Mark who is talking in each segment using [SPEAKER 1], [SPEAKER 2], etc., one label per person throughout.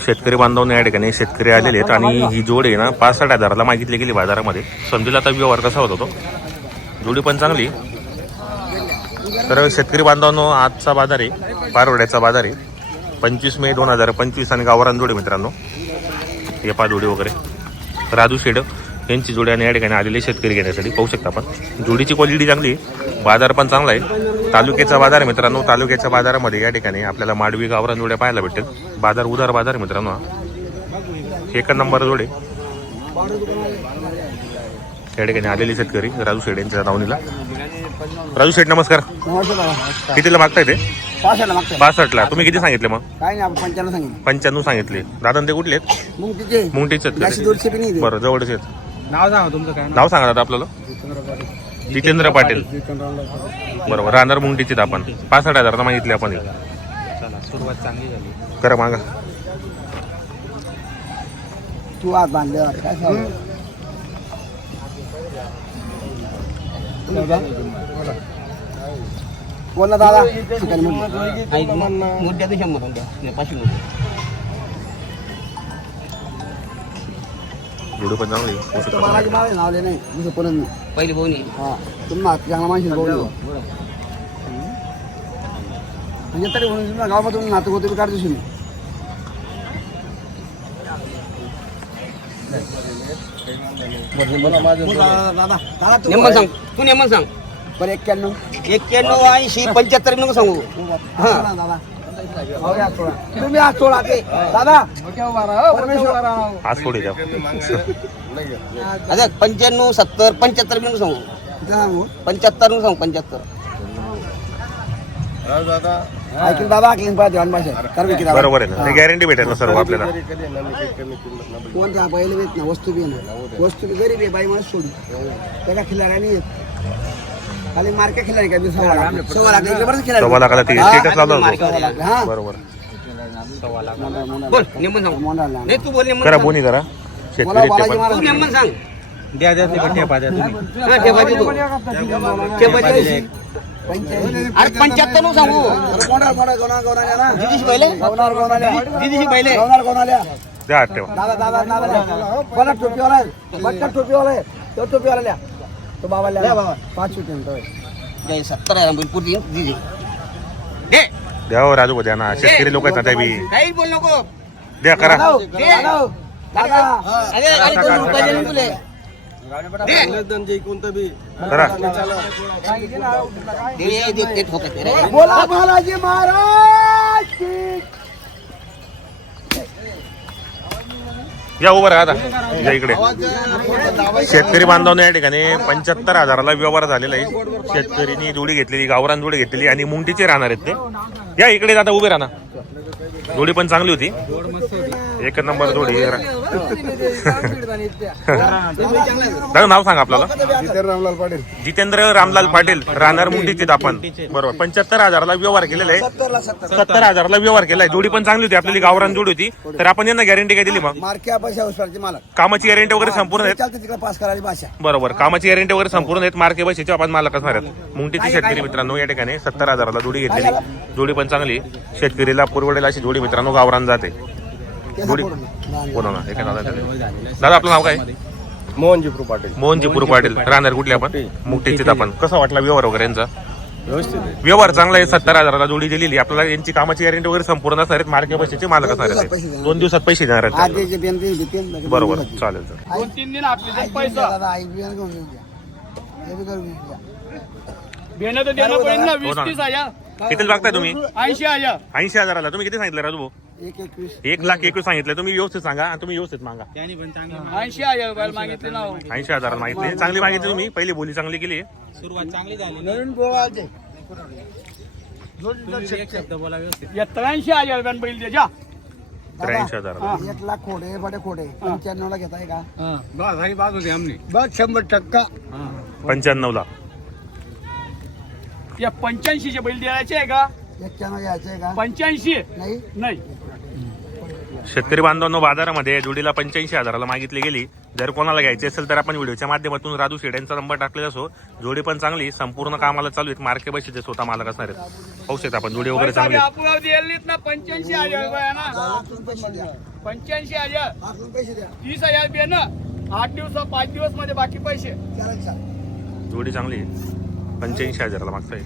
[SPEAKER 1] शेतकरी बांधवांनी या ठिकाणी शेतकरी आलेले आहेत आणि ही जोड आहे ना 65 हजाराला मागितली गेली बाजारामध्ये. समजेल आता व्यवहार कसा होता तो. जोडी पण चांगली. तर शेतकरी बांधवांनो आजचा बाजार आहे पारवड्याचा बाजार आहे 25 मे 2025 आणि गावरान जोडी मित्रांनो. हे पा जोडी वगैरे राजू शेड यांची जोडी आणि या ठिकाणी आलेले शेतकरी घेण्यासाठी पाहू शकता आपण. जोडीची क्वालिटी चांगली, बाजार पण चांगला आहे. तालुक्याचा बाजार आहे मित्रांनो. तालुक्याच्या बाजारामध्ये या ठिकाणी आपल्याला माडवी गावरान जोड्या पाहायला भेटेल. बाजार उदार बाजार आहे मित्रांनो. एक नंबर जोडे या ठिकाणी आलेले शेतकरी राजू शेड यांच्या दावणीला. राजू शेठ नमस्कार. कितीला मागताय ते? 65ला. तुम्ही किती सांगितले मग? 95 सांगितले. दादा ते कुठले आहेत? मुंगटीचे. बरं जवळचे आहेत.
[SPEAKER 2] नाव सांगा तुमचं. काय
[SPEAKER 1] नाव सांगा दादा आपल्याला? जितेंद्र पाटील. बरोबर राहणार मुंगटीचे. आपण 65 हजाराला मागितले आपण.
[SPEAKER 2] सुरुवात चांगली झाली.
[SPEAKER 1] करा मागा.
[SPEAKER 3] तू आज बांधले बोल ना दादा.
[SPEAKER 1] जोडी पण चांगली.
[SPEAKER 3] नावले नाही
[SPEAKER 2] पहिली बोनी.
[SPEAKER 3] हा तुम्हाला चांगला माणशी म्हणजे तरी म्हणून गावामधून नातू होते काढतो तुम्ही.
[SPEAKER 2] नेमन सांग. तू नेमन सांग.
[SPEAKER 3] बरं 91
[SPEAKER 2] 80 75 नको सांगू.
[SPEAKER 3] दादा तुम्ही आज सोडा ते दादा
[SPEAKER 1] आज थोडी द्या.
[SPEAKER 2] आता 95 70 75 नको सांगू. 75 नको सांगू. 75
[SPEAKER 3] ऐकून दादा ऐकून पाहिजे भाषा
[SPEAKER 1] बरोबर आहे ना. ते गॅरंटी भेटेल ना सर्व आपल्याला.
[SPEAKER 3] कोणता बैल येत ना वस्तू बी ना. वस्तू बी गरीब आहे बाई मला सोडी त्याला खिलाड्याने खाली मार्के खिलाडी का
[SPEAKER 1] सव्वा लाखाला ते स्टेटस लावला होता. बरोबर.
[SPEAKER 2] बोल नेमन सांग. नाही तू बोल नेमन
[SPEAKER 1] करा बोनी करा. शेतकरी ते पण.
[SPEAKER 2] तू नेमन सांग. द्या द्या ते ठेपा द्या तुम्ही. हां ठेपा दे तू. ठेपा दे. अरे 75 नको सांगू. दीदीशी पहिले. दीदीशी पहिले.
[SPEAKER 1] द्या ठेवा.
[SPEAKER 3] दादा दादा दादा कोणा टोपीवाला आहे? बट्टा टोपीवाला आहे. तो टोपीवाला लिहा. तो बाबा लिहा बाबा 5
[SPEAKER 2] जय 70 आहे बिल पुरी दीदी. दे.
[SPEAKER 1] द्या हो राजू द्या ना. शेतकरी लोक आहेत बी.
[SPEAKER 2] काही बोल नको.
[SPEAKER 1] द्या करा.
[SPEAKER 3] दादा
[SPEAKER 2] अरे अरे 2 रुपये देऊन तुले.
[SPEAKER 1] करा.
[SPEAKER 2] दे ठोकते रे.
[SPEAKER 3] बोला बालाजी महाराज की.
[SPEAKER 1] या उभं राहा आता. या इकडे. शेतकरी बांधवांना या ठिकाणी 75 हजाराला व्यवहार झालेला आहे. शेतकरीनी जोडी घेतलेली गावरान जोडी घेतलेली आणि मुंगटीचे राहणार आहेत ते. या इकडे दादा उभे राहणार. जोडी पण चांगली होती. एक नंबर जोडी. दादा नाव सांगा आपल्याला? जितेंद्र रामलाल पाटील राहणार मुंगटीचे आपण. बरोबर 75 हजाराला व्यवहार केलेला आहे. 70 हजाराला व्यवहार केलाय. जोडी पण चांगली होती. आपल्याला गावरान जोडी होती. तर आपण यांना गॅरंटी काय दिली मग? कामाची गॅरंटी वगैरे संपूर्ण आहेत. बरोबर कामाची गॅरंटी वगैरे संपूर्ण आहेत. मार्के बशीचे आपण मालक असणार आहेत. मुंगटीची शेतकरी मित्रांनो या ठिकाणी 70 हजाराला जोडी घेतलेली. जोडी पण चांगली. शेतकरीला पुरवडेल अशी जोडी मित्रांनो गावरान जाते. जोडी कोणा दादा आपलं नाव काय?
[SPEAKER 4] मोहनजीपूर पाटील.
[SPEAKER 1] मोहनजीपूर पाटील राहणार कुठले आपण? मुंगटीचे आपण. कसा वाटला व्यवहार वगैरे यांचा?
[SPEAKER 4] व्यवस्थित
[SPEAKER 1] व्यवहार चांगला आहे. 70 हजाराला जोडी दिलेली. आपल्याला यांची कामाची गॅरंटी वगैरे संपूर्ण असणार आहेत. मार्के बशीचे मालक असणार आहेत. 2 दिवसात पैसे देणार आहेत. बरोबर चालेल.
[SPEAKER 2] 2-3 दिन आपले पैसा देणं तर देणं पडेल ना. 20-30 हजार.
[SPEAKER 1] किती लागताय तुम्ही?
[SPEAKER 2] 80,000.
[SPEAKER 1] 80 हजाराला. तुम्ही किती सांगितलं राजू भाऊ? 1,21,000 सांगितलं. तुम्ही व्यवस्थित सांगा. तुम्ही व्यवस्थित मागा.
[SPEAKER 2] 80,000 रुपयाला मागितले ना.
[SPEAKER 1] 80 हजाराला मागितले. चांगली मागितली तुम्ही. पहिली बोली चांगली केली.
[SPEAKER 2] सुरुवात चांगली झाली.
[SPEAKER 3] नवीन बोलायचे
[SPEAKER 2] 83,000 रुपयाला बैल द्या.
[SPEAKER 1] 83 हजाराला.
[SPEAKER 3] 1 लाख खोडे बडे खोडे 95 ला घेताय का?
[SPEAKER 2] बस
[SPEAKER 3] 100%.
[SPEAKER 1] 95 ला.
[SPEAKER 2] या 85चे बैल द्यायचे आहे का?
[SPEAKER 3] 91 घ्यायचे का?
[SPEAKER 2] 85
[SPEAKER 3] नाही
[SPEAKER 2] नाही.
[SPEAKER 1] शेतकरी बांधवांनो बाजारामध्ये जोडीला 85,000ला मागितली गेली. जर कोणाला घ्यायची असेल तर आपण व्हिडिओच्या माध्यमातून राजू शेड यांचा नंबर टाकलेला असो. जोडी पण चांगली संपूर्ण कामाला चालू आहेत. मार्के बशीचे स्वतः मालक असणार आहेत. पाहू शकता आपण जोडी वगैरे चांगली आहेत.
[SPEAKER 2] 85,000 रुपये ना 85,000
[SPEAKER 3] पैसे द्या
[SPEAKER 2] 30,000 बी ना 8 दिवस 5 दिवस मध्ये बाकी पैसे.
[SPEAKER 3] चालेल चालेल.
[SPEAKER 1] जोडी चांगली आहे. 85,000ला मागताय.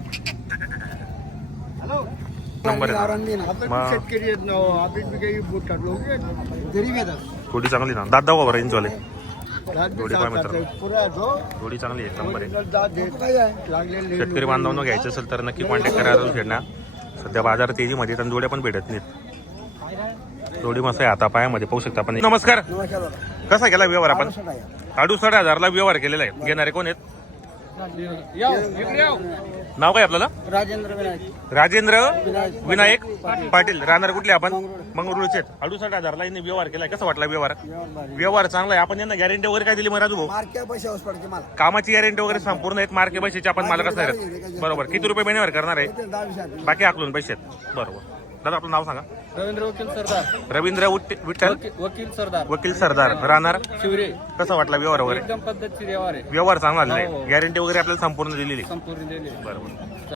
[SPEAKER 1] नंबर आहे.
[SPEAKER 3] गावरान
[SPEAKER 1] मग
[SPEAKER 2] शेतकरी आहेत ना आपण बी काही बोट टाकलो
[SPEAKER 3] गरीब येतात.
[SPEAKER 1] जोडी चांगली ना. दात दाखवा बरं इंचवाले. जोडी पहा मित्रांनो.
[SPEAKER 2] पुरा जो
[SPEAKER 1] जोडी चांगली आहे. नंबर आहे.
[SPEAKER 2] दात दे
[SPEAKER 3] काय आहे
[SPEAKER 2] लागलेले
[SPEAKER 1] शेतकरी बांधवांना घ्यायचं असेल तर नक्की कॉन्टॅक्ट करा राजू शेडना. सध्या बाजार तेजीमध्ये तर जोड्या पण भेटत नाहीत. जोडी मस्त आहे. आता पायामध्ये पाहू शकता आपण. नमस्कार.
[SPEAKER 3] नमस्कार दादा.
[SPEAKER 1] कसा केला व्यवहार आपण?
[SPEAKER 3] 68,000.
[SPEAKER 1] 68,000ला व्यवहार केलेला आहे. घेणारे कोण आहेत?
[SPEAKER 2] इकडे याव.
[SPEAKER 1] नाव काय आपल्याला?
[SPEAKER 3] राजेंद्र विनायक
[SPEAKER 1] राजेंद्र विनायक पाटील. राहणार कुठले आपण? मंगरुळचे. 68,000ला यांनी व्यवहार केलाय. कसा वाटला व्यवहार? व्यवहार चांगला आहे. आपण यांना गॅरंटी वगैरे काय दिली मग राजू भाऊ?
[SPEAKER 3] मार्क्या पैसे हौस पडते मला.
[SPEAKER 1] कामाची गॅरंटी वगैरे संपूर्ण आहेत. मार्के पैशाचे आपण मालक असणार आहेत. बरोबर. किती रुपये महिन्यावर करणार आहे?
[SPEAKER 3] 10-20,000.
[SPEAKER 1] बाकी आकलून पैसे आहेत. बरोबर. दादा आपलं नाव सांगा.
[SPEAKER 2] रवींद्र वकील सरदार
[SPEAKER 1] रवींद्र विठ्ठल
[SPEAKER 2] वकील सरदार
[SPEAKER 1] वकील सरदार. राहणार.
[SPEAKER 2] शिवरे.
[SPEAKER 1] कसा वाटला व्यवहार वगैरे?
[SPEAKER 2] एकदम पद्धतशीर व्यवहार आहे
[SPEAKER 1] व्यवहार चांगला आहे. गॅरंटी वगैरे आपल्याला संपूर्ण दिलेली.
[SPEAKER 2] संपूर्ण दिले
[SPEAKER 1] बरोबर.